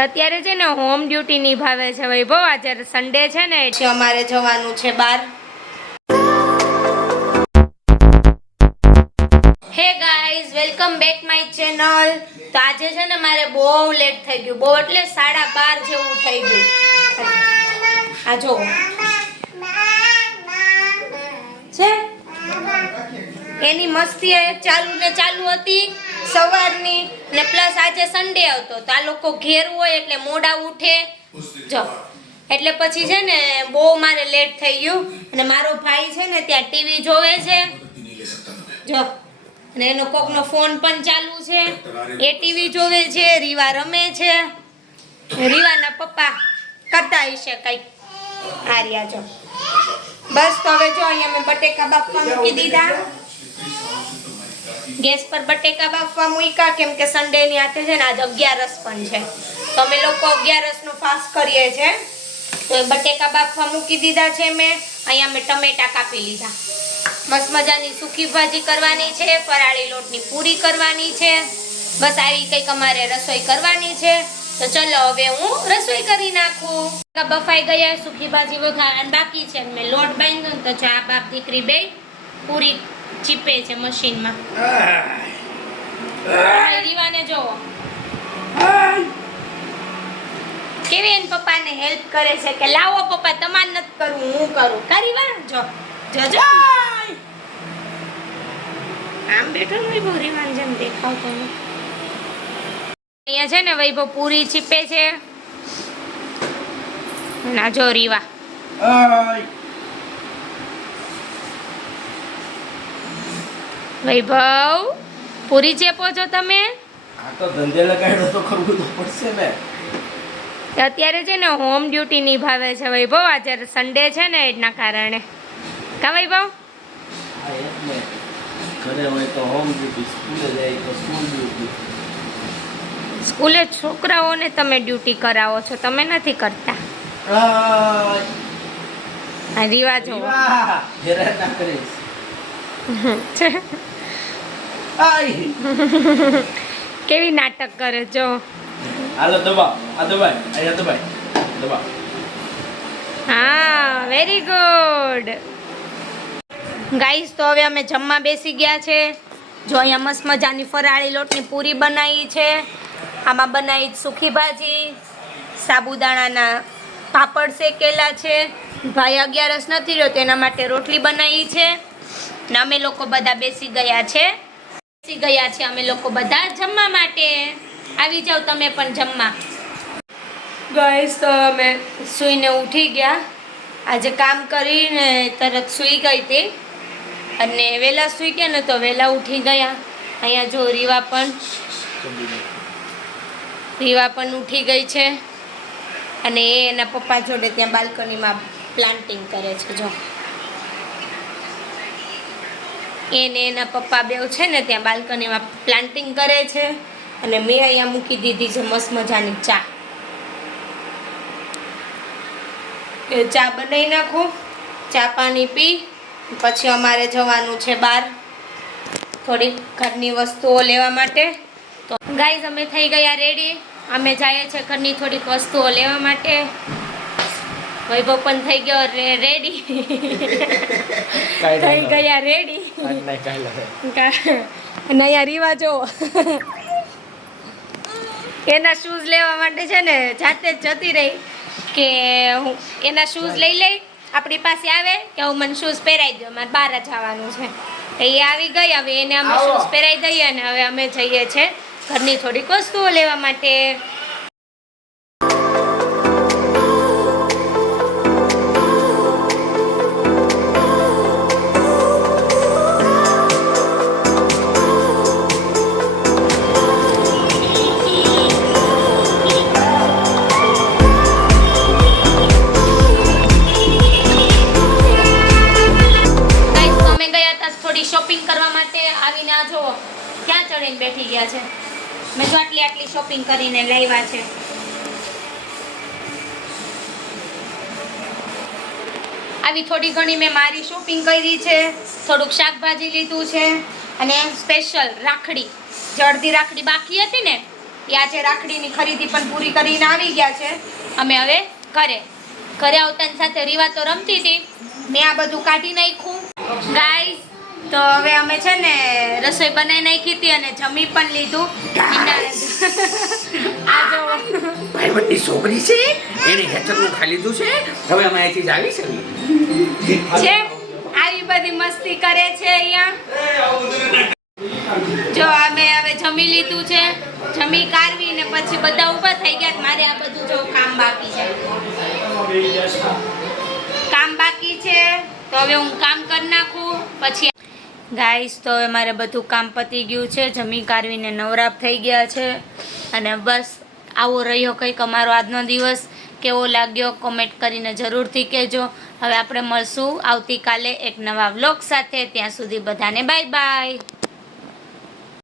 અત્યારે છે ને હોમ ડ્યુટી નિભાવે છે વૈભવ. આજે સન્ડે છે ને એટલે અમારે જવાનું છે બહાર. Hey guys, welcome back my channel. તો આજે છે ને મારે બહુ લેટ થઈ ગયું, બહુ એટલે 12:30 જેવું થઈ ગયું. આ જો છે એની મસ્તી ચાલુ ને ચાલુ હતી સવારની, ને પ્લસ આજે સન્ડે હતો તો આ લોકો ઘેર હોય એટલે મોડા ઉઠે જો, એટલે પછી છે ને બહુ મારે લેટ થઈ ગયું. અને મારો ભાઈ છે ને ત્યાં ટીવી જોવે છે જો, અને એનો કોકનો ફોન પણ ચાલુ છે, એ ટીવી જોવે છે. રીવા રમે છે, રીવાના પપ્પા કરતા હશે કંઈક. આર્યા જો બસ. તો હવે જો અહીંયા મેં બટેકા બાફવા મૂકી દીધા, ગેસ પર બટેકા બાફવા મૂક્યા, કેમ કે સન્ડે ની આતે છે ને આજ 11 પણ છે, તો અમે લોકો 11 નો ફાસ્ટ કરીએ છે. તો બટેકા બાફવા મૂકી દીધા છે મેં. અહીંયા મેં ટમેટા કાપી લીધા. મસ્ત મજાની સૂકી ભાજી કરવાની છે, ફરાળી લોટની પૂરી કરવાની છે. બસ આવી કંઈક અમારે રસોઈ કરવાની છે. તો ચલો હવે હું રસોઈ કરી નાખું. બફાઈ ગયા, સૂકી ભાજી વઘાર બાકી છે. મેં લોટ બાંધ્યો તો ચા બાપ દીકરી બે પૂરી ચીપે છે મશીનમાં. રીવાને જોવો કેવી એન પપ્પાને હેલ્પ કરે છે કે લાવો પપ્પા તમારે નથી કરવું, હું કરું. કરી વા જો જો આમ બેઠો ને વૈભવ રીવાન જેમ દેખાવતો ને. અહીંયા છે ને વૈભવ પૂરી ચીપે છે. ના જો રીવા વૈભવ પૂરી ચેપો છો તમે? આ તો ધંધે લગાડ્યો તો કરવું તો પડશે ને. અત્યારે છે ને હોમ ડ્યુટી નિભાવે છે વૈભવ. આજે સન્ડે છે ને એના કારણે. કા વૈભવ? આ એક ને ઘરે હોય તો હોમ ડ્યુટી, સ્કૂલે જાય તો સ્કૂલ ડ્યુટી. સ્કૂલે છોકરાઓને તમે ડ્યુટી કરાવો છો, તમે નથી કરતા. આ રિવાજો હેરાન ના કરીશ. કેવી નાટક કરે જો. હાલો દબાવ, આ દબાય, અહીંયા દબાય, દબાવ. હા, વેરી ગુડ ગાઈસ. તો હવે અમે જમવા બેસી ગયા છે. જો અહીંયા મસ્ત મજાની ફરાળી લોટની પૂરી બનાવી છે. આમાં બનાવી સૂકી ભાજી, સાબુદાણાના પાપડ શેકેલા છે. ભાઈ 11 નથી રહ્યો તેના માટે રોટલી બનાવી છે. ને અમે લોકો બધા બેસી ગયા છે અમે લોકો બધા જમવા માટે. આવી જાવ તમે પણ જમવા. ગાઈસ તો અમે સૂઈને ઉઠી ગયા. આજે કામ કરીને તરત સૂઈ ગઈ હતી, અને વહેલા સૂઈ ગયા ને તો વહેલા ઉઠી ગયા. અહીંયા જો રીવા પણ ઉઠી ગઈ છે, અને એ એના પપ્પા જોડે ત્યાં બાલ્કનીમાં પ્લાન્ટિંગ કરે છે. જો એને એના પપ્પા બેવ છે ને ત્યાં બાલ્કનીમાં પ્લાન્ટિંગ કરે છે. અને મેં અહીંયા મૂકી દીધી છે મસ્ત મજાની ચા. કે ચા બનાવી નાખું, ચા પાણી પી પછી અમારે જવાનું છે બહાર થોડીક ઘરની વસ્તુઓ લેવા માટે. તો ગાઈઝ અમે થઈ ગયા રેડી. અમે જઈએ છીએ ઘરની થોડીક વસ્તુઓ લેવા માટે. વૈભવ પણ થઈ ગયો રેડી. થઈ ગયા રેડી. અને અહીંયા રીવા જો એના શૂઝ લેવા માટે છે ને જાતે જ જતી રહી કે હું એના શૂઝ લઈ લઈ. આપણી પાસે આવે કે હું મને શૂઝ પહેરાવી દો, મારે બહાર જવાનું છે. એ આવી ગઈ. હવે એને અમે શૂઝ પહેરાવી દઈએ અને હવે અમે જઈએ છીએ ઘરની થોડીક વસ્તુઓ લેવા માટે. બેઠી ગયા છે. મેં તો આટલી શોપિંગ કરીને લાવ્યા છે. આવી થોડી ઘણી મેં મારી શોપિંગ કરી છે. થોડુંક શાકભાજી લીધું છે, અને સ્પેશિયલ રાખડી, જે અડધી રાખડી બાકી હતી ને એ આજે રાખડીની ખરીદી પણ પૂરી કરીને આવી ગયા છે. અમે હવે ઘરે આવતાની સાથે રીવા તો રમતી હતી, મેં આ બધું કાઢી નાખ્યું ગાઈસ. તો હવે અમે છે ને રસોઈ બનાવી નાખી હતી અને જમી પણ લીધું. આ જો ભાઈબંધની છોકરી છે એને હેચકનું ખાઈ લીધું છે. હવે અમે અહીંથી જ આવી શકીએ છે આવી બધી મસ્તી કરે છે અહીંયા. જો અમે હવે જમી લીધું છે, જમી કાઢવી ને પછી બધા ઊભા થઈ ગયા. મારે આ બધું જો કામ બાકી છે, તો હવે હું કામ કરી નાખું પછી. ગાઈસ તો હવે મારે બધું કામ પતી ગયું છે, જમી કાઢવીને નવરાપ થઈ ગયા છે અને બસ આવો રહ્યો કંઈક અમારો આજનો દિવસ. કેવો લાગ્યો કોમેન્ટ કરીને જરૂરથી કહેજો. હવે આપણે મળશું આવતીકાલે એક નવા વ્લોગ સાથે. ત્યાં સુધી બધાને બાય બાય.